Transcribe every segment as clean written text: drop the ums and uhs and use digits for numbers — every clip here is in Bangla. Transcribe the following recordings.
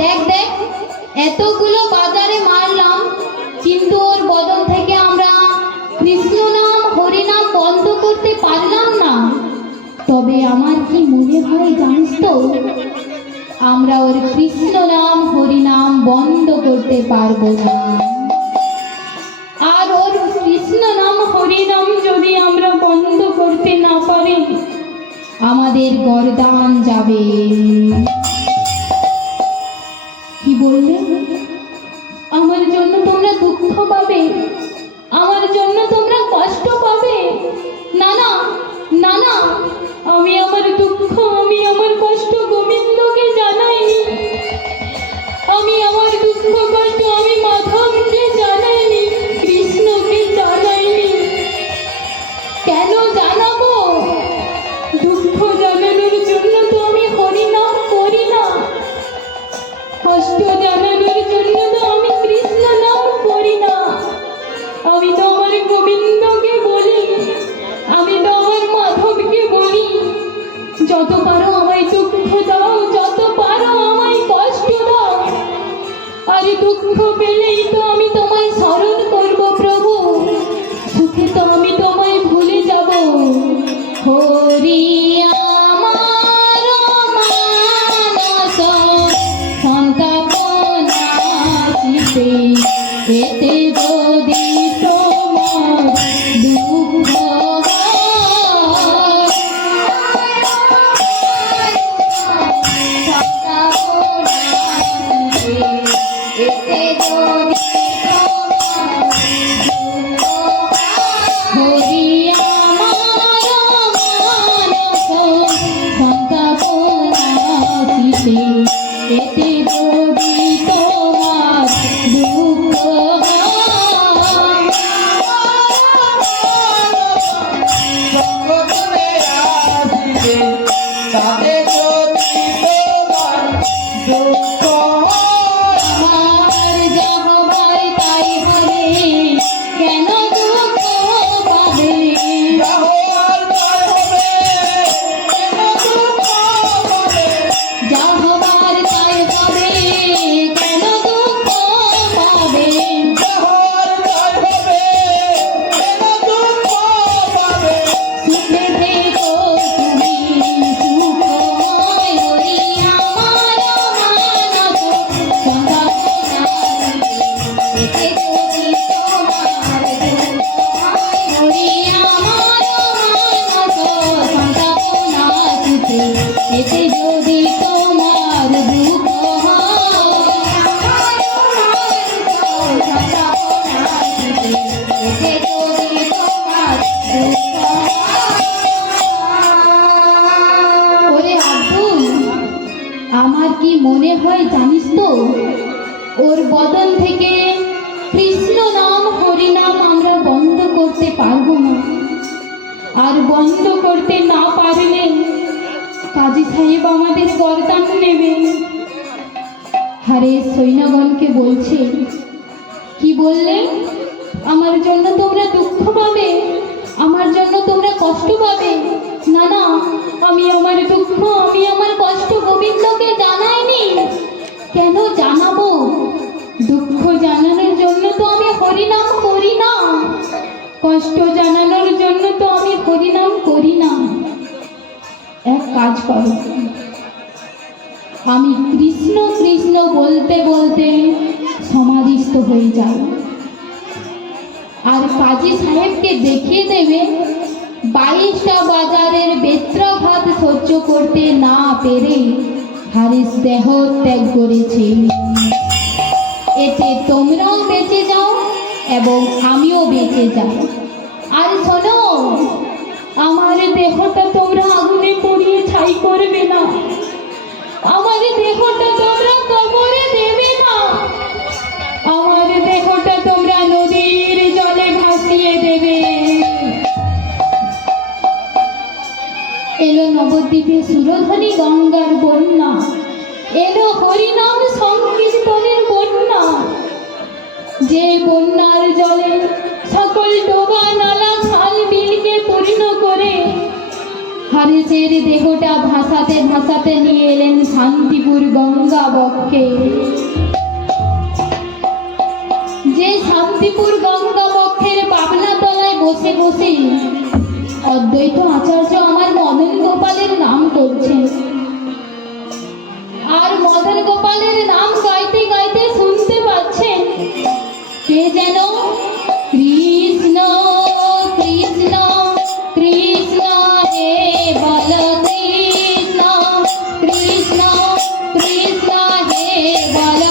দেখ দেখ, এতগুলো বাজারে মারলাম, কিন্তু ওর বদন থেকে আমরা কৃষ্ণ নাম হরিনাম বন্ধ করতে পারলাম না। তবে আমার কি মনে হয় জানিস তো, আমরা ওর কৃষ্ণ নাম হরিনাম বন্ধ করতে পারবো না। আর ওর কৃষ্ণ নাম হরিনাম যদি আমরা বন্ধ করতে না পারি, আমাদের গর্দান যাবে। কি বললে? আমার জন্য তোমরা দুঃখ পাবে, আমার জন্য তোমরা কষ্ট পাবে? না না না না, আমি আমার দুঃখ, আমি আমার কষ্ট গোবিন্দকে জানাইনি। আমি আমার দুঃখ কষ্ট আমি মাধবকে জানাইনি, কৃষ্ণকে জানাইনি। কেন জানাবো? দুঃখ জানানোর জন্য তো আমি হরিনাম করি না, কষ্ট জানানোর জন্য তো আমি কৃষ্ণ নাম করি না। আমি তো আমার গোবিন্দকে বলি, আমি তো আমার মাধবকে বলি, যত পারো আমায় দুঃখ দাও, যত পারো আমায় কষ্ট দাও। আর দুঃখ পেলেই তো আমি তোমায় স্মরণ করব প্রভু, সুখে তো আমি তোমায় ভুলে যাব। হরি আমার মানস সন্তাপনাশিতে, এতে যদি তোমার দুঃখ এতে যদি তোমার দুঃখ তাদের যদি তোমার দুঃখ আমার যা হবার তাই হবে, কেন দুঃখ পাবে? যা হবার তাই হবে, কেন দুঃখ পাবে? সুখে থেকো তুমি সুখময়, হরি আমার মানস সন্তাপনাশিতে, এতে যদি তোমার দুঃখ হয়, হরি আমার মানস সন্তাপনাশিতে, এতে যদি তোমার দুঃখ হয়, সন্তাপনাশিতে, এতে যদি তোমার দুঃখ হয়। ওরে আব্দুল, আমার কি মনে হয় জানিস তো, ওর বদন থেকে কৃষ্ণ নাম হরিনাম আমরা বন্ধ করতে পারবো না। আর বন্ধ করতে না পারলে কাজী সাহেব আমাদের গর্দান নেবে। হারে সৈন্যগণকে বলছে, কি বললে? আমার জন্য তোমরা দুঃখ পাবে, আমার জন্য তোমরা কষ্ট পাবে? না না, আমি আমার দুঃখ, আমি আমার কষ্ট গোবিন্দকে জানাইনি। কেন জানাবো? দুঃখ জানানোর জন্য তো আমি হরিনাম করি না, কষ্ট জানানোর জন্য তো আমি হরিনাম করি না। এক কাজ করো, আমি কৃষ্ণ কৃষ্ণ বলতে বলতে সমাধিস্থ হয়ে যাই, আর কাজী সাহেবকে দেখিয়ে দেবে 22টা বাজারের বেত্রাঘাত সহ্য করতে না পেরে হারিস দেহ ত্যাগ করেছে। এতে তোমরাও বেঁচে যাও এবং আমিও বেঁচে যাই। আর শোনো, আমার দেহটা তোমরা আগুনে পুড়িয়ে ছাই করবে না, আমার দেহটা তোমরা কবরে দেবে না, আমার দেহটা তোমরা নদীর জলে ভাসিয়ে দেবে। এলো নবদ্বীপে সুরধ্বনি গঙ্গার বন্যা, এলো হরিনাম সংকীর্তনের বন্যা, যে বন্যার জলে সকল ডোবা নালা খাল বিলকে পূর্ণ করে নরেশের দেহটা ভাসাতে ভাসাতে নিয়ে এলেন শান্তিপুর গঙ্গা বক্ষে। যে শান্তিপুর গঙ্গা বক্ষের পাবনা তলায় বসে বসে অদ্বৈত আচার্য আমার মদন গোপালের নাম করছেন। আর মদন গোপালের নাম গাইতে গাইতে শুনতে পাচ্ছেন কে যেন কৃষ্ণ কৃষ্ণ কৃষ্ণ হে বল কৃষ্ণ কৃষ্ণ কৃষ্ণ হে বল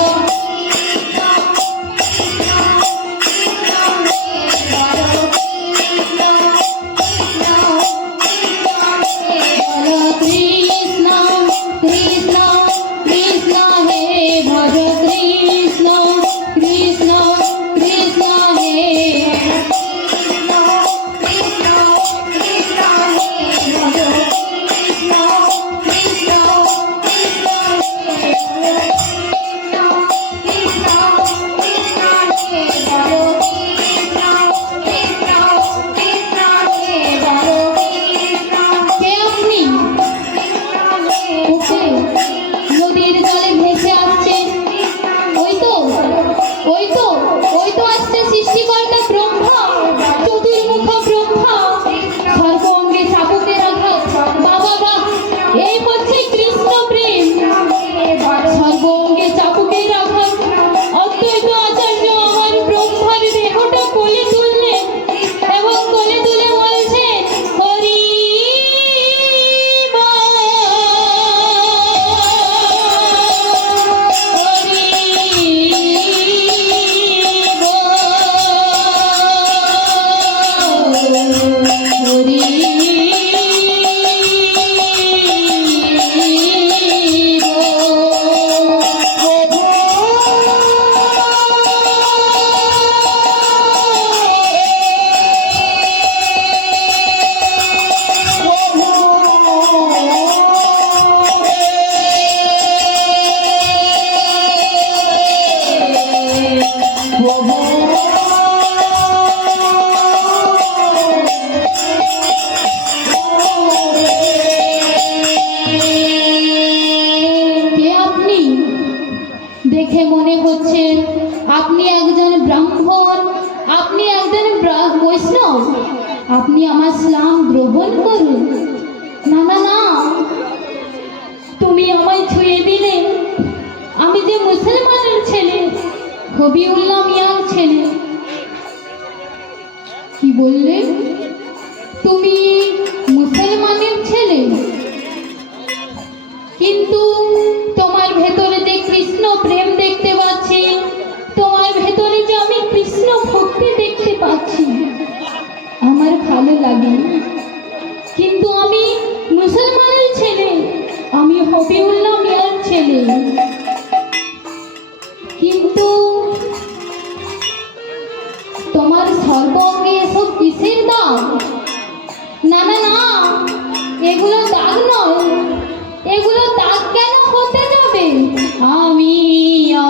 কৃষ্ণ কৃষ্ণ কৃষ্ণ হে ভজ কৃষ্ণ কৃষ্ণ কৃষ্ণ হে কে আপনি? ওকে নদীর জলে ভেসে আসছে। ওই তো ওই তো ওই তো আসছে সৃষ্টিকর্তা ব্রহ্মা, চতুর্মুখ ব্রহ্মা, সর্ব অঙ্গে চাবুকের আঘাত। বাবা বাহ, এই হচ্ছে কৃষ্ণ প্রেম। সর্ব অঙ্গে চাবুকের আঘাত। অদ্বৈত আচার্য আমার ব্রহ্মার দেহটা কোলে তুললেন এবং কোলে তুলে বলছেন হরি কে আপনি? দেখে মনে হচ্ছে আপনি একজন ব্রাহ্মণ, আপনি একজন বৈষ্ণব। আপনি আমার ইসলাম গ্রহণ করুন। না না না, তুমি আমায় ছুঁয়ে দিলে। আমি যে মুসলমানের ছেলে, হবিউল্লাহ মিয়ার ছেলে। কি বললে? তুমি মুসলমানের ছেলে, কিন্তু তোমার ভেতরে যে কৃষ্ণ প্রেম দেখতে পাচ্ছি, তোমার ভেতরে যে আমি কৃষ্ণ ভক্তি দেখতে পাচ্ছি, আমার ভালো লাগে। কিন্তু আমি মুসলমানের ছেলে, আমি হবিউল্লাহ মিয়ার ছেলে। কিন্তু তোমার সর্ব অঙ্গে এসব কিসের দাগ? না না না, এগুলো দাগ নয়। এগুলো দাগ কেন হতে যাবে? আমি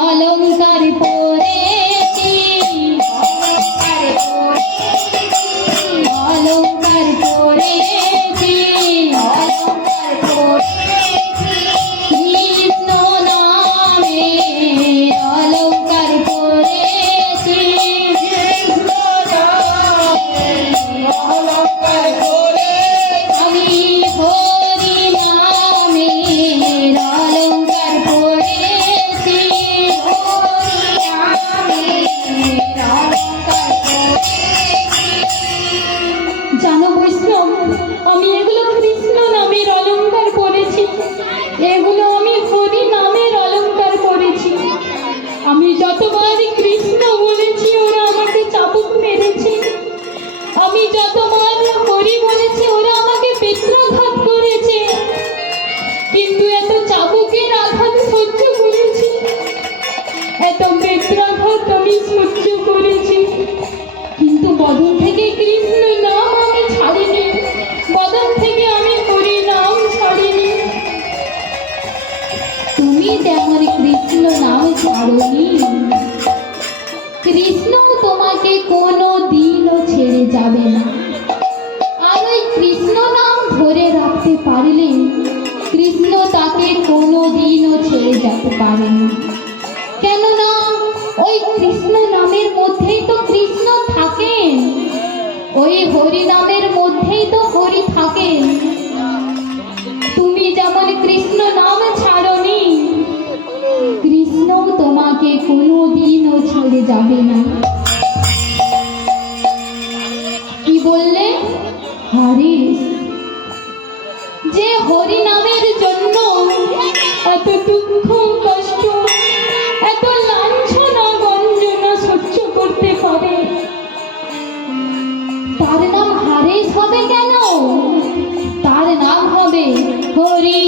অলংকার পরেছি, অলংকার পরেছি, কৃষ্ণ নামে অলংকার পরেছি, আমি হরি নামে অলংকার পরেছি, জানো বৈষ্ণব, আমি এগুলো কৃষ্ণ নামের অলংকার পরেছি, এগুলো আমি হরি নামের অলংকার পরেছি। আমি যতবার কৃষ্ণ বলেছি ওরা আমাকে চাবুক মেরেছে, আমি যতবার হরি বলেছি ওরা আমাকে বেত্রাঘাত করেছে। কিন্তু এত চাবুকের আঘাত সহ্য করেছি, এত বেত্রাঘাত আমি সহ্য করেছি, কিন্তু বদন থেকে কৃষ্ণ নাম আমি ছাড়িনি, বদন থেকে আমি হরি নাম ছাড়িনি। তুমি তেমন কৃষ্ণ নাম ছাড়নি। কৃষ্ণ তোমাকে কোনো দিনও ছেড়ে যাবে না। আর ওই কৃষ্ণ নাম ধরে রাখতে পারলে কৃষ্ণ তাকে কোনোদিনও ছেড়ে যেতে পারে না। কেননা ওই কৃষ্ণ নামের মধ্যেই তো কৃষ্ণ থাকেন, ওই হরি নামের মধ্যেই তো হরি থাকেন। তুমি যেমন কৃষ্ণ নাম ছাড়নি, কৃষ্ণ তোমাকে কোনোদিনও ছেড়ে যাবে না। কি বললে? হরি, যে হরি নামের জন্য এত দুঃখ কষ্ট, এত লাঞ্ছনা গঞ্জনা সহ্য করতে পারে, তার নাম হারেস হবে কেন? তার নাম হবে হরি।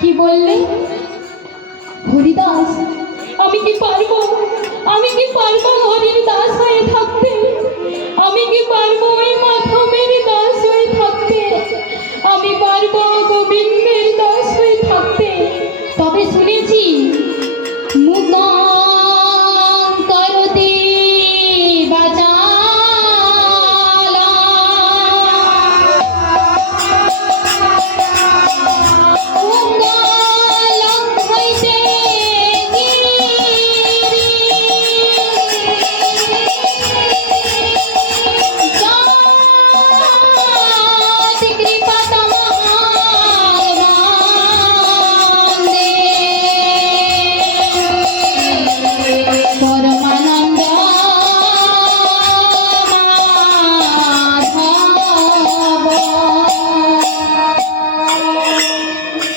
কি বললে? হরিদাস? আমি কি পারবো, আমি কি পারবো হরির দাস হয়ে থাকতে? আমি কি পারবো ওই মাধবের দাস হয়ে থাকতে? আমি পারবো গোবিন্দের দাস হয়ে থাকতে? তবে শুনেছি মুগাং করতে বাচালা, মুগালং হইতে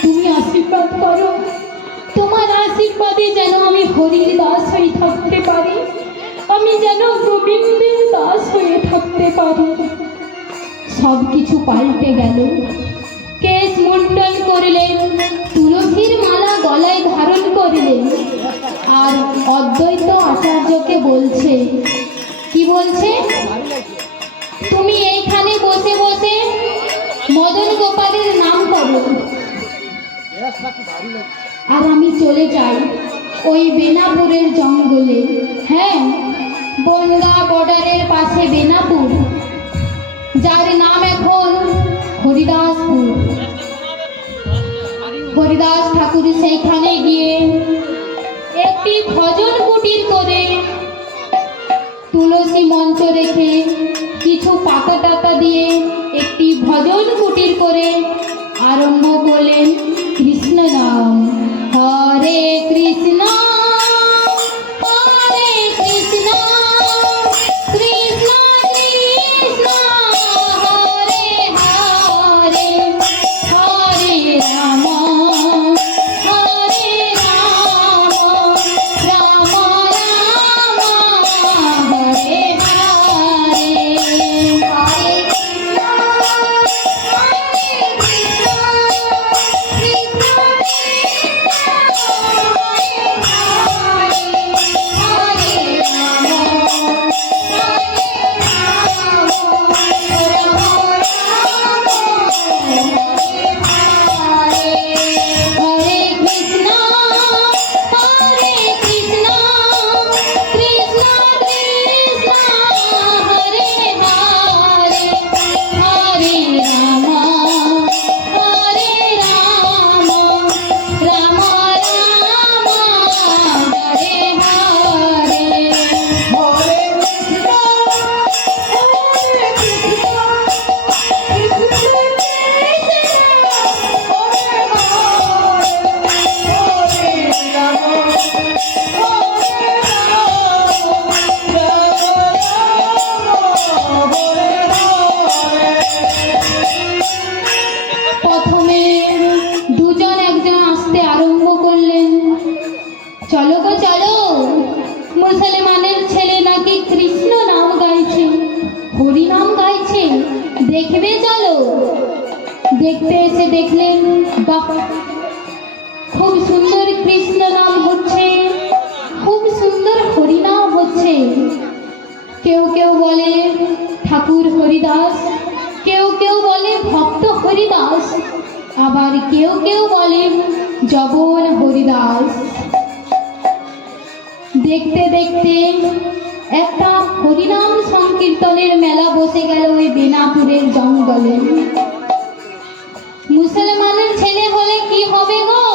তুমি আশীর্বাদ করো, তোমার আশীর্বাদে যেন আমি হরির দাস হয়ে থাকতে পারি, আমি যেন গোবিন্দের দাস হয়ে থাকতে পারি। সব কিছু পাল্টে গেল। কেশ মুন্ডন করলেন, তুলসীর মালা গলায় ধারণ করলেন, আর অদ্বৈত আচার্যকে বলছে, কি বলছে? তুমি এইখানে বসে বসে মদন গোপালের নাম করো, আর আমি চলে যাই ওই বেনাপুরের জঙ্গলে। হ্যাঁ, বনগা বর্ডারের পাশে বেনাপুর, যার নাম এখন হরিদাসপুর। হরিদাস ঠাকুর সেইখানে গিয়ে একটি ভজন কুটির করে তুলসী মঞ্চ রেখে কিছু পাতা টাতা দিয়ে একটি ভজন কুটির করে আরম্ভ করলেন কৃষ্ণ নাম। হরে কৃষ্ণ হরে কৃষ্ণ কৃষ্ণ কৃষ্ণ হরে হরে, হরে রাম হরে রাম, রাম রাম হরে হরে, হরে কৃষ্ণ দেখবে চলো। দেখতে এসে দেখলেন বাহ, খুব সুন্দর কৃষ্ণ নাম হচ্ছে, খুব সুন্দর হরিনাম হচ্ছে। কেউ কেউ বলে ঠাকুর হরিদাস, কেউ কেউ বলে ভক্ত হরিদাস, আবার কেউ কেউ বলে জবন হরিদাস। দেখতে দেখতে একটা হরিনাম সংকীর্তনের মেলা বসে গেল ওই বেনাপুরের জঙ্গলে। মুসলমানের ছেলে হলে কি হবে গো,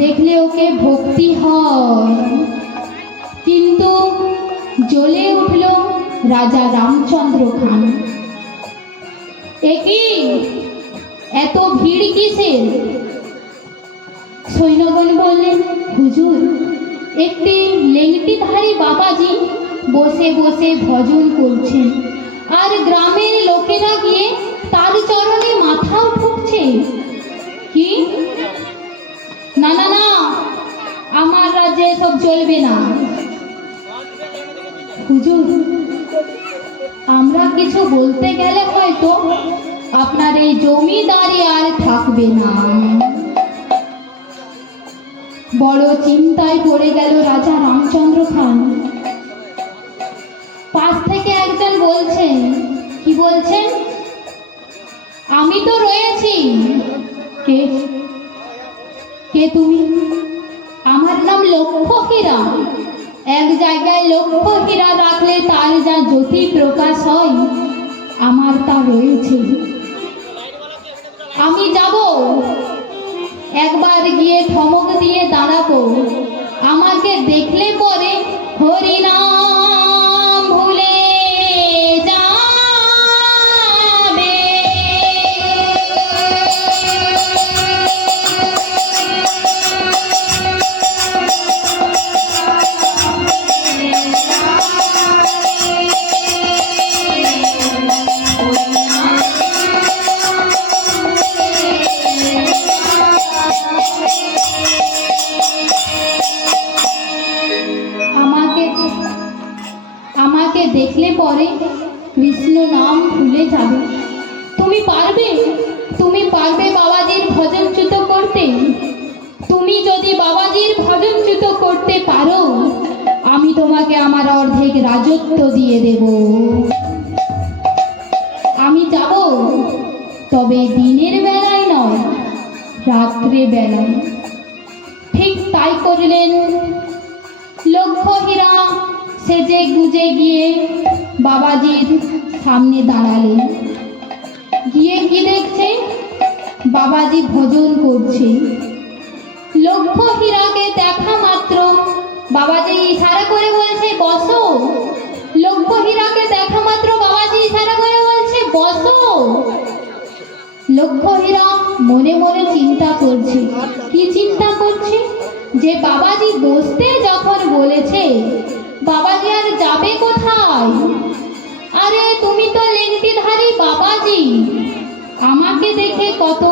দেখলে ওকে ভক্তি হয়। কিন্তু জ্বলে উঠল রাজা রামচন্দ্র খান। একই এত ভিড় কিসের? সৈন্যগণ বললেন, হুজুর, একটি লেংটিধারী বাবাজি বসে বসে ভজন করছেন, আর গ্রামের লোকেরা গিয়ে তার চরণে মাথাও ঠুকছে। কি? না না না, আমার রাজ্যে সব চলবে না। হুজুর, আমরা কিছু বলতে গেলে হয়তো আপনার এই জমিদারি আর থাকবে না। বড় চিন্তায় পড়ে গেল রাজা রামচন্দ্র খান। পাশ থেকে একজন বলছেন, কি বলছেন? আমি তো রয়েছি। কে? কে তুমি? আমার নাম লক্ষ্মীহীরা। এক জায়গায় লক্ষ্মীহীরা রাখলে তার যা জ্যোতি প্রকাশ হয়, আমার তা রয়েছে। আমি যাব, একবার গিয়ে ঠমক দিয়ে দাঁড়াবো। আমাকে দেখলে পরে হরিনাম ভুলে যাবে। আমাকে দেখলে পরে কৃষ্ণ নাম ভুলে যাবে। তুমি পারবে, তুমি পারবে বাবাজির ভজনচ্যুত করতে? তুমি যদি বাবাজির ভজনচ্যুত করতে পারো, আমি তোমাকে আমার অর্ধেক রাজত্ব দিয়ে দেব। আমি যাব, তবে দিনের বেলায় নয়, রাত্রে বেলায়। ঠিক তাই করলেন। লক্ষ্মীহীরা সেজে গুজে গিয়ে বাবাজির সামনে দাঁড়ালেন। গিয়ে কি দেখছে? বাবাজি ভজন করছে। লক্ষ্মীহীরাকে দেখা মাত্র বাবাজি ইশারা করে বলছে, বসো। লক্ষ্মীহীরাকে দেখা মাত্র বাবাজি ইশারা করে বলছে, বসো। লক্ষ্মীহীরা মনে মনে চিন্তা করছে। কি চিন্তা করছে? যে বাবাজি বসতে যখন বলেছে, বাবাজি আর যাবে কোথায়? আরে তুমি তো লেংটিধারী বাবাজি। আমাকে দেখে কত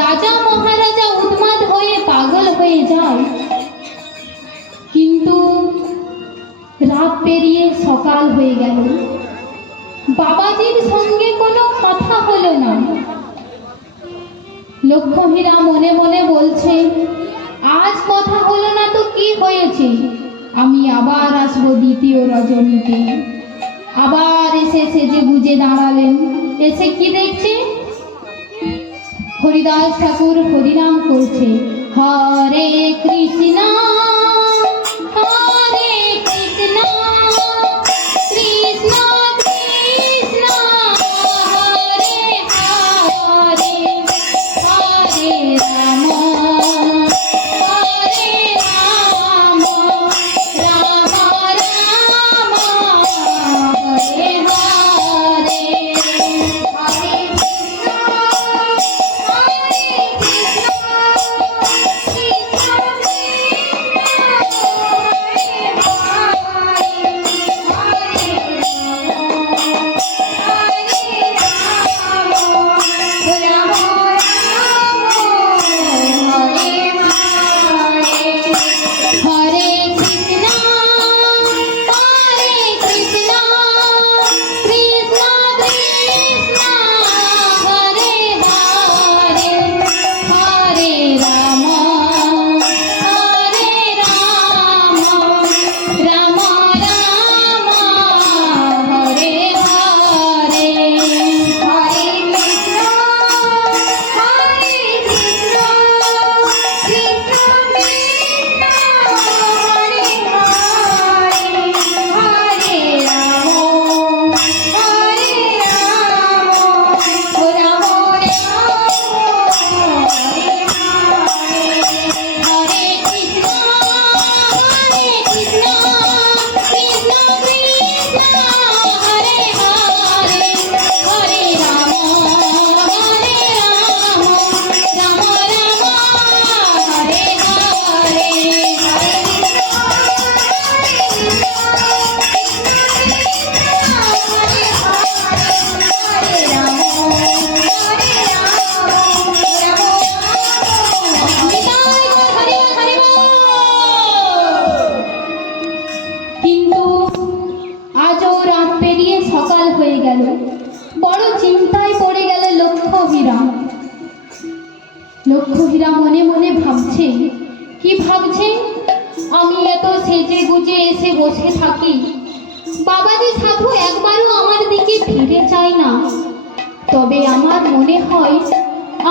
রাজা মহারাজা উন্মাদ হয়ে পাগল হয়ে যায়। কিন্তু রাত পেরিয়ে সকাল হয়ে গেল, বাবাজির সঙ্গে কোনো কথা হলো না। লক্ষ্মীহীরা মনে মনে বলছে, আজ কথা হলো না তো কি হয়েছে, আমি আবার আসবো দ্বিতীয় রজনীতে। আবার এসে সেজে গুজে দাঁড়ালেন। এসে কি দেখছে? হরিদাস ঠাকুর হরিনাম করছে, হরে কৃষ্ণ হরে কৃষ্ণ কৃষ্ণ কৃষ্ণ হরে হরে হরে রাম হরে রাম রাম রাম হরে হরে হরে কৃষ্ণ কৃষ্ণ হীরা মনে মনে ভাবছে। কি ভাবছে? আমি এত সেজে গুজে এসে বসে থাকি, বাবাজি সাধু একবারও আমার দিকে ফিরে চায় না। তবে আমার মনে হয়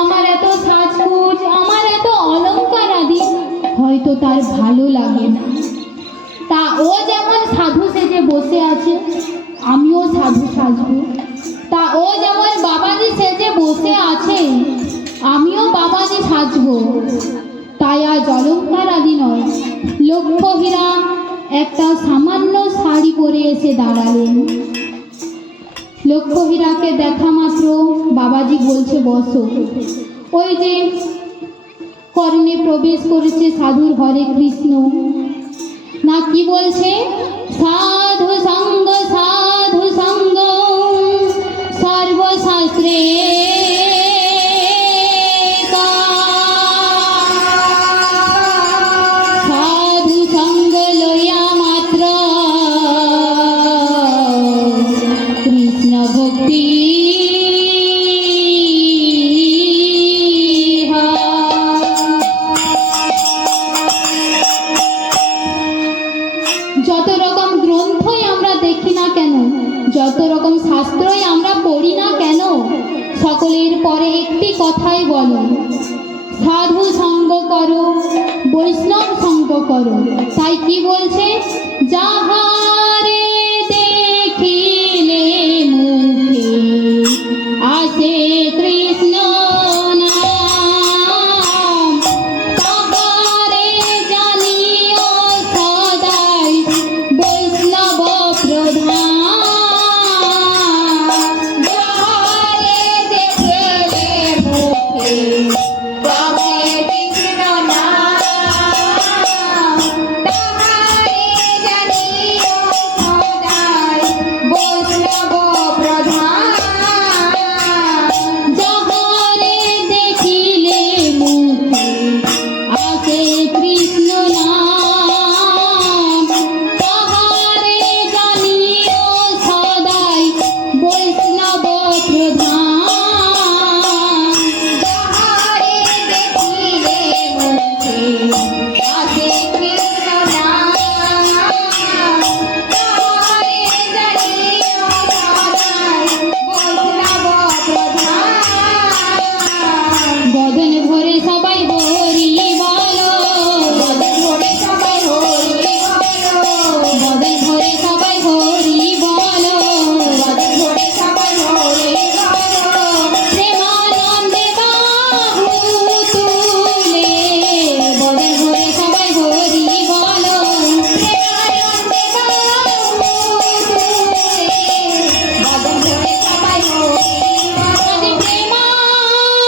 আমার এত সাজগোজ, আমার এত অলংকার আদি হয়তো তার ভালো লাগে না। তা ও যেমন সাধু সেজে বসে আছে, আমিও সাধু সাজবো। তা ও যেমন বাবাজি সেজে বসে আছে, আমিও বাবাজি সাজবো। তাই আজ অলংকার আদি নয়, লক্ষ্য হীরা একটা সামান্য শাড়ি পরে এসে দাঁড়ালেন। লক্ষ্য হীরাকে দেখা মাত্র বাবাজি বলছে বসো। ওই যে কর্ণে প্রবেশ করেছে সাধুর হরে কৃষ্ণ, না কি বলছে? সাধু সঙ্গ সর্বশাস্ত্রে সাধু সঙ্গ লইয়া মাত্র কৃষ্ণ ভক্তি যত রকম গ্রন্থই আমরা দেখি না কেন, যত রকম শাস্ত্রই আমরা পড়ি না কেন, সকলের পরে একটি কথাই বলো, সাধু সঙ্গ করো, বৈষ্ণব সঙ্গ করো। তাই কি বলছে? যাহারে দেখিলে মুখে আসে কৃষ্ণ নাম, তাহারে জানিও সদাই বৈষ্ণব প্রধান। যাহারে দেখিলে মুখে আসে কৃষ্ণ নাম, তাহারে জানিও সদাই বৈষ্ণব প্রধান। যাহারে দেখিলে মুখে আসে কৃষ্ণ নাম, তাহারে জানিও সদাই বৈষ্ণব প্রধান। যাহারে দেখিলে মুখে আসে কৃষ্ণ নাম, তাহারে জানিও সদাই বৈষ্ণব প্রধান। বদন ভরে সবাই হরি বলো, বদন ভরে সবাই হরি বলো, বদন ভরে সবাই হরি বলো, বদন ভরে সবাই হরি বলো। প্রেমানন্দে বাহু তুলে বদন ভরে সবাই হরি বলো, প্রেমানন্দে বাহু তুলে বদন ভরে সবাই হরি বলো। প্রেমানন্দে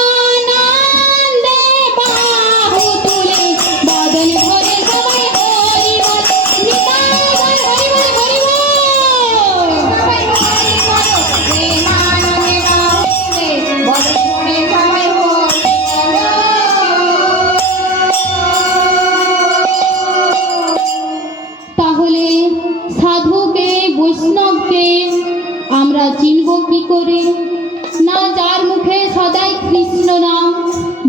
বাহু তুলে বদন ভরে সবাই হরি বল, নিতাই হরি বল, হরি বল, সবাই হরি বল। প্রেমানন্দে বাহু তুলে বদন ভরে সবাই হরি বল। তাহলে সাধুকে, বৈষ্ণবকে আমরা চিনব কি করে? না যার মুখে সদাই কৃষ্ণ নাম,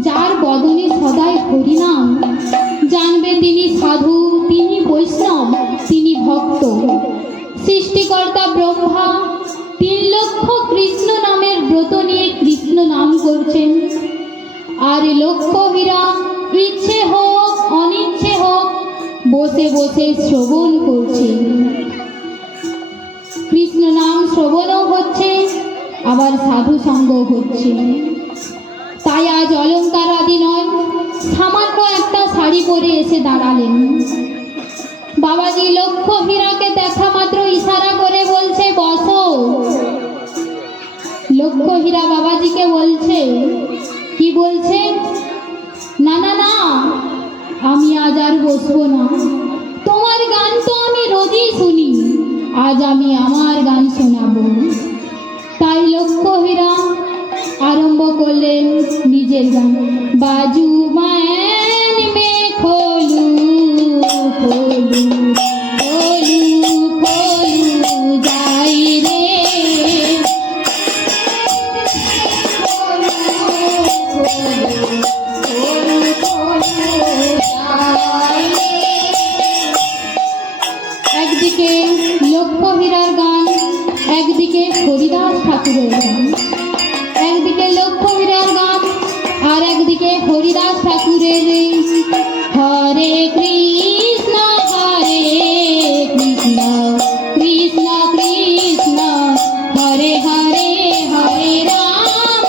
যার বদনে সদাই হরি নাম, জানবে তিনি সাধু, তিনি বৈষ্ণব, তিনি ভক্ত। সৃষ্টিকর্তা ব্রহ্মা 3 লক্ষ কৃষ্ণ নামের ব্রত নিয়ে কৃষ্ণ নাম করছেন, আর লক্ষ্য হীরা ইচ্ছে হোক অনিচ্ছে হোক বসে বসে শ্রবণ করছে। কৃষ্ণ নাম শ্রবণও হচ্ছে, আবার সাধু সঙ্গ হচ্ছে। তাই আজ অলংকার আদি নয়, সামান্য একটা শাড়ি পরে এসে দাঁড়ালেন। বাবাজি লক্ষ্য হীরাকে দেখা মাত্র ইশারা করে বলছে বসো। লক্ষ্য হীরা বাবাজিকে বলছে, কি বলছে? না না না, আমি আজ আর বসবো না, তোমার গান তো আমি রোজই শুনি, আজ আমি আমার গান শোনাবো। তাই লক্ষ্য হীরা আরম্ভ করলেন নিজের গান। বাজু মান মে খোলু খোলু খোলু খোলু যাই রে, খোলু খোলু খোলু ঠাকুরের হরে কৃষ্ণ কৃষ্ণ কৃষ্ণ কৃষ্ণ হরে হরে হরে রাম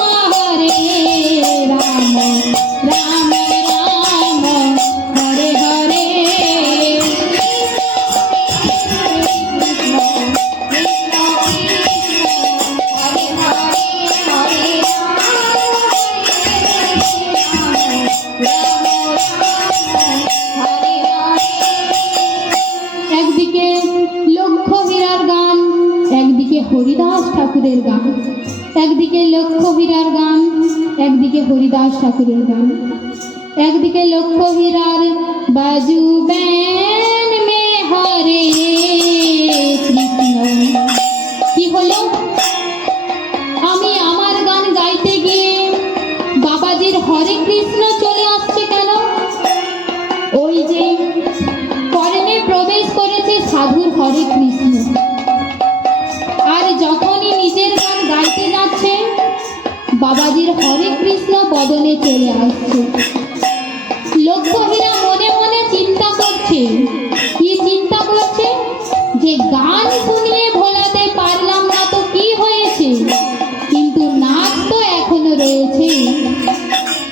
রাম রাম হরে হরে একদিকে লক্ষ্য হীরার গান, একদিকে হরিদাস ঠাকুরের গান, একদিকে লক্ষ্য হীরার গান, একদিকে হরিদাস ঠাকুরের গান, একদিকে লক্ষ্য হীরার বাজু ব্যান মে হরে কৃষ্ণ। কি হলো, আমি আমার গান গাইতে গিয়ে বাবাজির হরে কৃষ্ণ চলে আসছে কেন? ওই যে কর্ণে প্রবেশ করেছে সাধুর হরে কৃষ্ণ, আর যখনই নিজের গান গাইতে যাচ্ছে বাবাজির হরে কৃষ্ণ বদনে চলে আসছে। লক্ষ্যহীরা মনে মনে চিন্তা করছে, কি চিন্তা করছে? যে গান শুনিয়ে ভোলাতে পারলাম না তো কি হয়েছে, কিন্তু নাচ তো এখনো রয়েছে।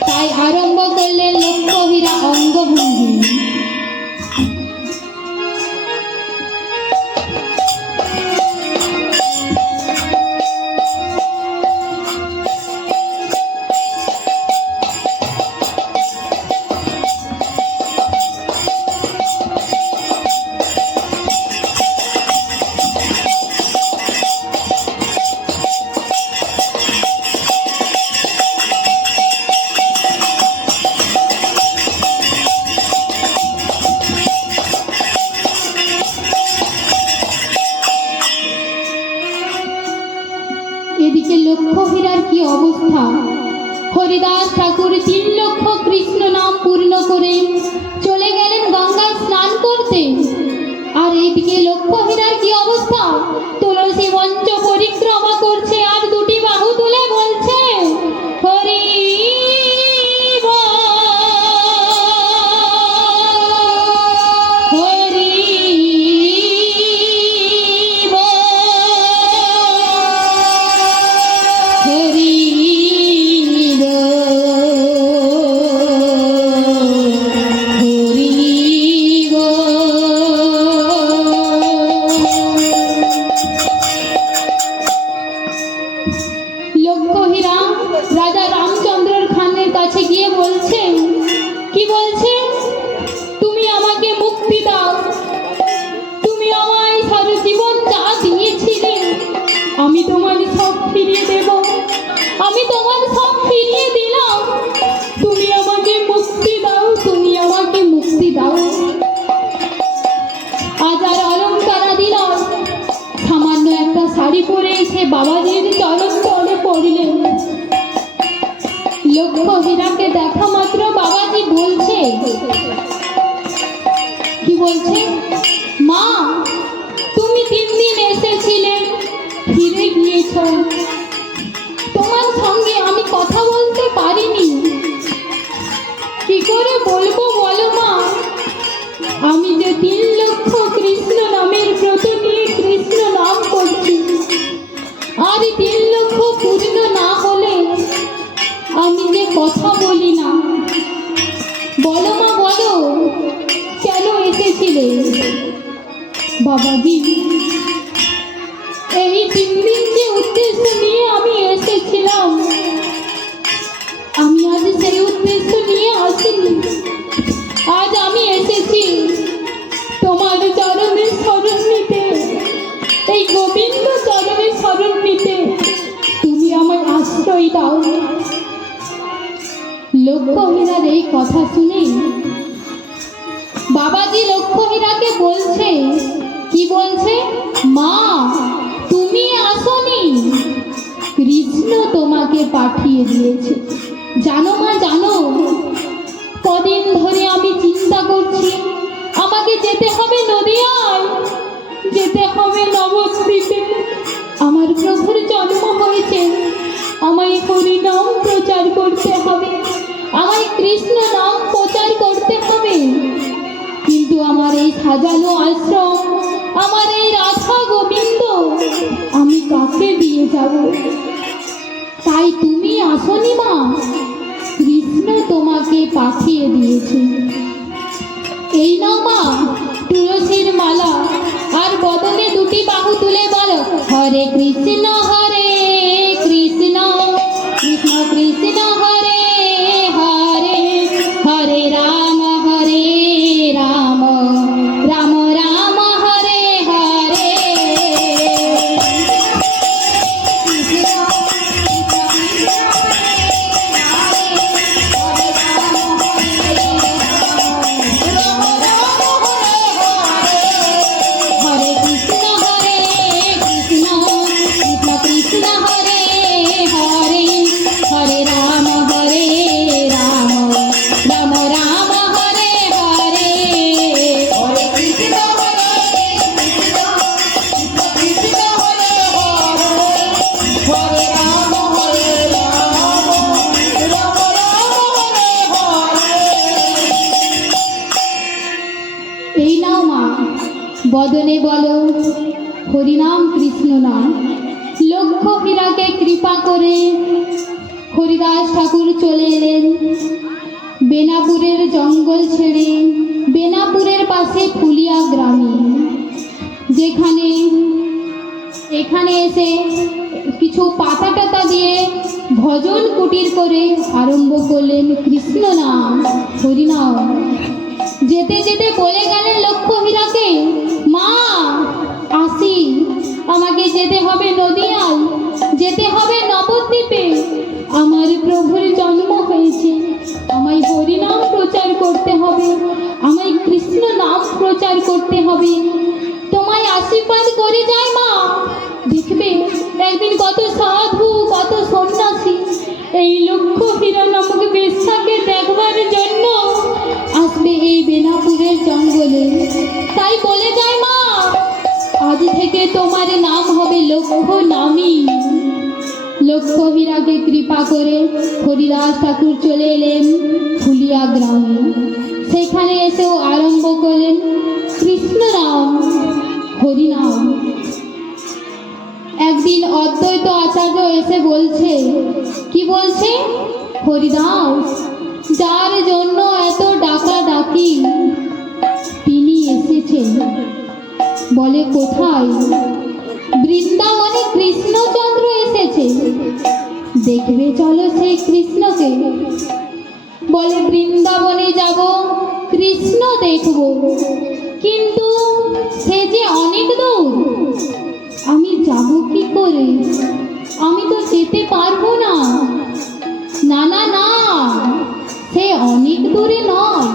তাই আরম্ভ করলেন লক্ষ্যহীরা অঙ্গভঙ্গি। এদিকে লক্ষ্যহীরার কি অবস্থা! হরিদাস ঠাকুর 3 লক্ষ কৃষ্ণ নাম পূর্ণ করে চলে গেলেন গঙ্গায় স্নান করতে, আর এইদিকে লক্ষ্যহীরার কি অবস্থা! তুলসী মঞ্চ পরিক্রমা করছে আর দুটি বাহু তুলে বলছে হরি বল, হরি বল, হরি লক্ষ্যহীরা রাজা রামচন্দ্রের খানের কাছে গিয়ে বলছে, কি বলছে? তুমি আমাকে মুক্তি দাও, তুমি আমায় সারা জীবন যা দিয়েছিলে আমি তোমার সব ফিরিয়ে দেব, আমি তোমার সব ফিরিয়ে দিলাম, তুমি আমাকে মুক্তি দাও, তুমি আমাকে মুক্তি দাও। আজ আর অলঙ্কারাদি নয়, সামান্য একটা শাড়ি পরে এসে বাবাজির চরণ তলে পড়লেন। লক্ষ্যহীরাকে দেখা মাত্র বাবাজি বলছে, কি বলছে? মা, তুমি 3 দিন এসেছিলে, ফিরে গিয়েছ, তোমার সঙ্গে আমি কথা বলতে পারিনি, কি করে বলবো বলো মা? আমি যে 3 লক্ষ কৃষ্ণ নামের ব্রত নিয়ে কৃষ্ণ নাম করছি, আর 3 লক্ষ পূর্ণ না হলে আমি যে কথা বলি না। বলো মা, বলো কেন এসেছিলে? বাবাজি, এই 3 দিন যে উদ্দেশ্য নিয়ে আমি এসেছিলাম, আমি আজ সেই উদ্দেশ্য নিয়ে আসিনি। আজ আমি এসেছি তোমার চরণের শরণ নিতে, এই গোবিন্দ চরণের শরণ নিতে, তুমি আমায় আশ্রয় দাও। লক্ষ্যহীরার এই কথা শুনে বাবাজি লক্ষ্যহীরাকে বলছে, কি বলছে? মা, তুমি আসনি, কৃষ্ণ তোমাকে পাঠিয়ে দিয়েছে। জানো মা, জানো, কদিন ধরে আমি চিন্তা করছি আমাকে যেতে হবে নদিয়ায়, যেতে হবে নবদ্বীপে, আমার প্রভুর জন্ম হয়েছে, আমায় হরিনাম প্রচার করতে হবে, আমায় কৃষ্ণ নাম প্রচার করতে হবে। কিন্তু আমার এই সাজানো আশ্রম, আমার এই রাধা গোবিন্দ আমি কাকে দিয়ে যাব? তাই তুমি আসনি মা, কৃষ্ণ তোমাকে পাঠিয়ে দিয়েছে। এই নাও মা তুলসীর মালা, আর বদনে দুটি বাহু তুলে বলো হরে কৃষ্ণ কৃষ্ণ কৃষ্ণ হরে হরে, হরে রাম রাম রাম হরে হরে। হরে কৃষ্ণ কৃষ্ণ কৃষ্ণ হরে হরে, হরে রাম রাম রাম হরে হরে। হরে কৃষ্ণ কৃষ্ণ হরে হরে, হরে রাম রাম হরে হরে। এই নাও মা বদনে বলো হরিনাম কৃষ্ণ নাম। লক্ষ্য হীরাকে কৃপা করে হরিদাস ঠাকুর চলে এলেন বেনাপুরের জঙ্গল ছেড়ে, বেনাপুরের পাশে ফুলিয়া গ্রামে, যেখানে এখানে এসে কিছু পাতা টাতা দিয়ে ভজন কুটির করে আরম্ভ করলেন কৃষ্ণ নাম হরিনাম। যেতে যেতে বলে গেলেন লক্ষ্য হীরাকে, মা আসি, আমাকে যেতে হবে নদিয়ায়, যেতে হবে নবদ্বীপে, আমার প্রভুর জন্ম হয়েছে, আমায় হরিনাম প্রচার করতে হবে, আমায় কৃষ্ণ নাম প্রচার করতে হবে। তোমায় আশীর্বাদ করে যায় মা, দেখবে একদিন কত সাধু কত সন্ন্যাসী এই লক্ষ্য হীরা নামক বেশ্যাকে দেখবার জন্য আসবে এই বেনাপুরের জঙ্গলে। তাই বলে যায় মা, আজ থেকে তোমার নাম হবে লক্ষ্য নামী। লক্ষ্য হীরাকে কৃপা করে হরিদাস ঠাকুর চলে এলেন ফুলিয়া গ্রামে, সেখানে এসেও আরম্ভ করলেন কৃষ্ণ নাম হরিনাম। একদিন অদ্বৈত আচার্য এসে বলছে, কি বলছে? হরিদাস, যার জন্য এত ডাকা ডাকি তিনি এসেছেন। বলে কোথায়? বৃন্দাবনে কৃষ্ণচন্দ্র এসেছে, দেখবে চলো সেই কৃষ্ণকে। বলে বৃন্দাবনে যাব, কৃষ্ণ দেখব, কিন্তু সে যে অনেক দূর, আমি যাব কি করে? আমি তো যেতে পারবো না। না না না, সে অনেক দূরে নয়,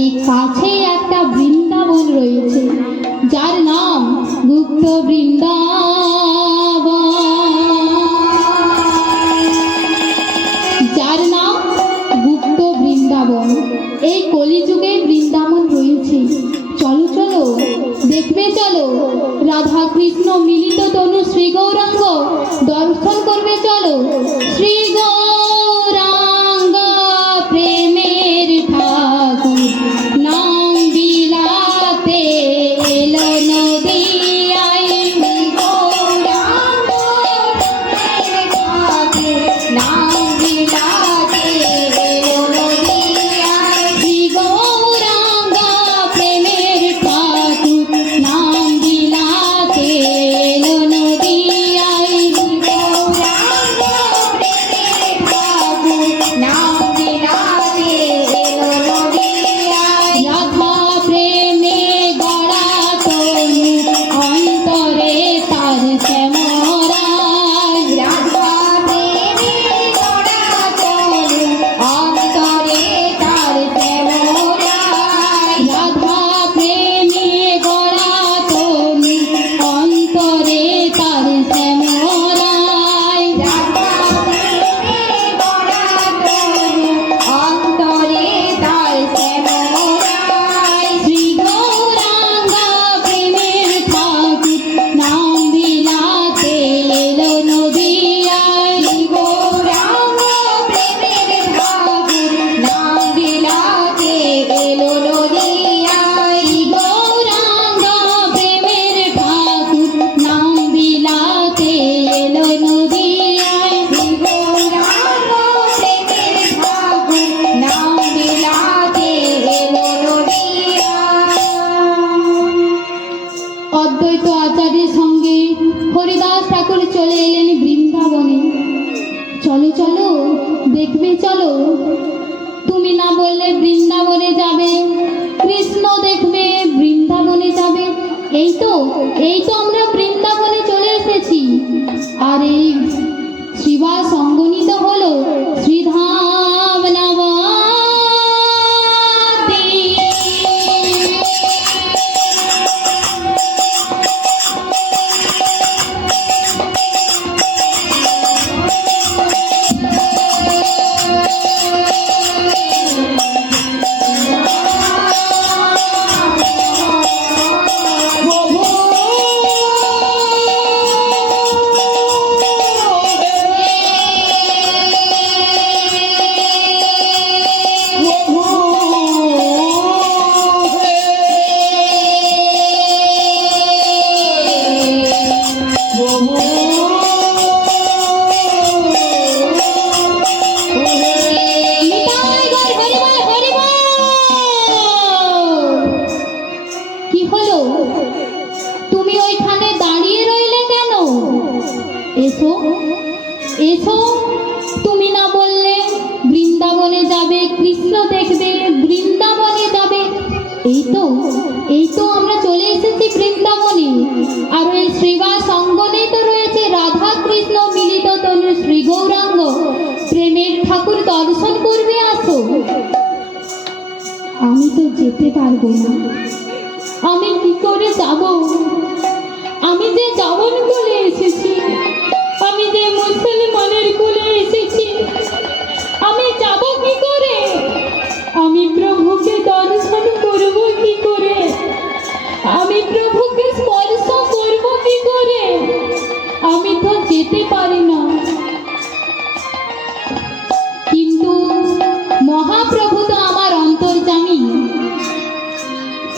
এই কাছেই একটা বৃন্দাবন রয়েছে, যার নাম গুপ্ত বৃন্দাবন, যার নাম গুপ্ত বৃন্দাবন। এই কলিযুগে বৃন্দাবন রয়েছে, চলো চলো দেখবে, চলো রাধা কৃষ্ণ মিলিত তনু শ্রী গৌরাঙ্গ দর্শন করবে, চলো শ্রী গৌরাঙ্গ প্রেমের ঠাকুর নাম বিলাতে এলো নদিয়ায়। গৌরাঙ্গ প্রেমের ঠাকুর নাম বিলাতে এলো নদিয়ায়। শ্রী গৌরাঙ্গ প্রেমের ঠাকুর নাম বিলাতে এলো নদিয়ায়। গৌরাঙ্গ প্রেমের বললে বৃন্দাবনে যাবে, কৃষ্ণ দেখবে, বৃন্দাবনে যাবে। এই তো আমরা বৃন্দাবনে চলে এসেছি। আর এই শিবা সঙ্গনিত হলো শ্রীধাম নবাতি। নিতাই গৌর হরি বল, হরি বল। কি হলো, তুমি ওইখানে দাঁড়িয়ে রইলে কেন? এসো এসো, তুমি না বললে বৃন্দাবনে যাবে, কৃষ্ণ দেখবে, বৃন্দাবনে যাবে। এই তো আমরা চলে এসেছি বৃন্দাবনে। আর ওই শ্রীবা সঙ্গনে তো রয়েছে রাধা কৃষ্ণ মিলিত তনু শ্রী গৌরাঙ্গ, প্রেমের ঠাকুর দর্শন করবে, আসো। আমি তো যেতে পারবো না, আমি কি করে যাব? আমি যে যাবন কোলে এসেছি, আমি যে মুসলমানের কোলে এসেছি, আমি যাব কি করে? আমি প্রভুকে দর্শন করব কি করে? আমি প্রভুকে স্পর্শ করব কি করে? আমি তো যেতে পারি না। কিন্তু মহাপ্রভু তো আমার অন্তর্যামী,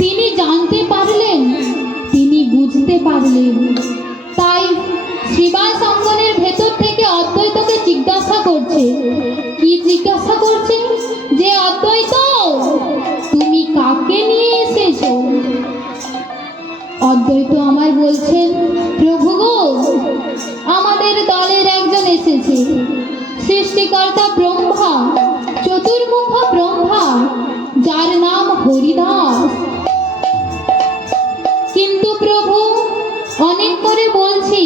তিনি জানতে পারলেন, তিনি বুঝতে পারলেন। তাই শিবা সঙ্গনের ভেতর থেকে অদ্বৈতকে জিজ্ঞাসা করছে। কি জিজ্ঞাসা করছে? যে অদ্বৈত, তুমি কাকে নিয়ে এসেছো? অদ্বৈত আমার বলছেন, প্রভু গো, আমাদের দলের একজন এসেছে, সৃষ্টিকর্তা ব্রহ্মা, চতুর্মুখ ব্রহ্মা, যার নাম হরিদাস। কিন্তু প্রভু অনেক করে বলছি,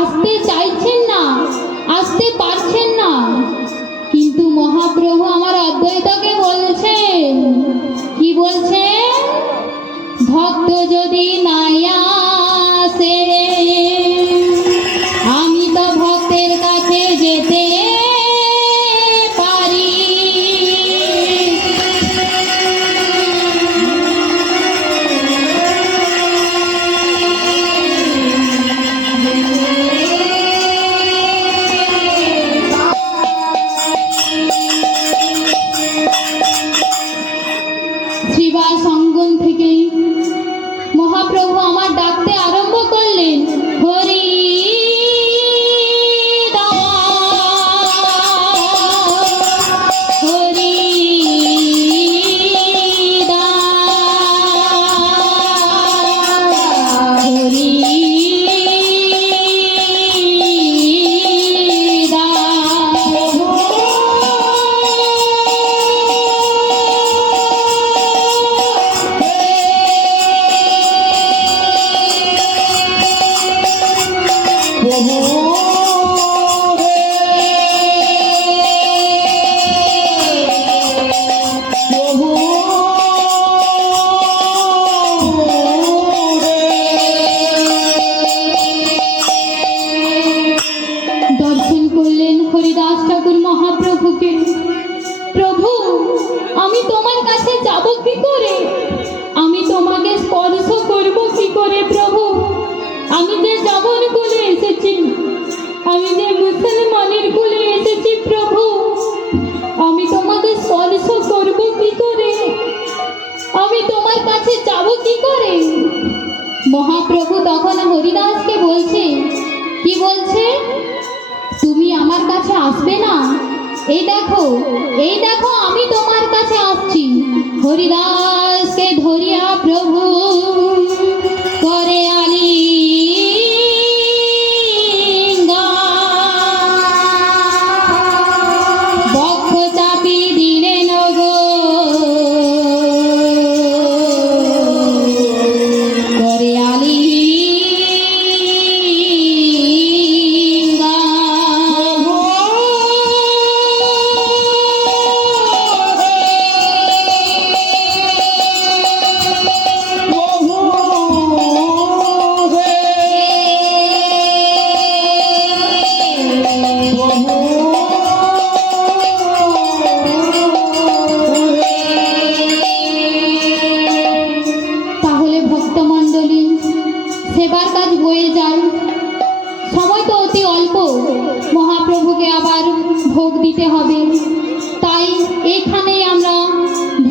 আসতে চাইছেন না, আসতে পারছেন না। কিন্তু মহাপ্রভু আমার অদ্বৈতকে বলছেন, কি বলছেন? ভক্ত যদি নাই আসে, আমি তো ভক্তের কাছে যেতে পারি। শ্রীবা সঙ্গন থেকেই মহাপ্রভু আমার ডাকতে আরম্ভ করলেন, হরি হরি হরি দর্শন করলেন হরিদাস ঠাকুর মহাপ্রভুকে। প্রভু, আমি তোমার কাছে যাব কি করে? আমি তোমাকে স্পর্শ করব কি করে? প্রভু, আমি যে যাবন কোলে এসেছি, আমি যে মুসলমানের কোলে এসেছি, প্রভু, আমি তোমাকে স্পর্শ করব কি করে? আমি তোমার কাছে যাব কি করে? মহাপ্রভু তখন হরিদাসকে বলছে, কি বলছে? তুমি আমার কাছে আসবে না? এই দেখো আমি তোমার কাছে আসছি। হরিদাসকে ধরিয়া প্রভু করে আলিঙ্গন, বক্ষ চাপি দিলেন গো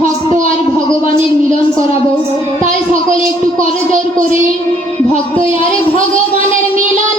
ভক্ত আর ভগবানের মিলন করাবো, তাই সকলে একটু করজোর করে ভক্ত আর ভগবানের মিলন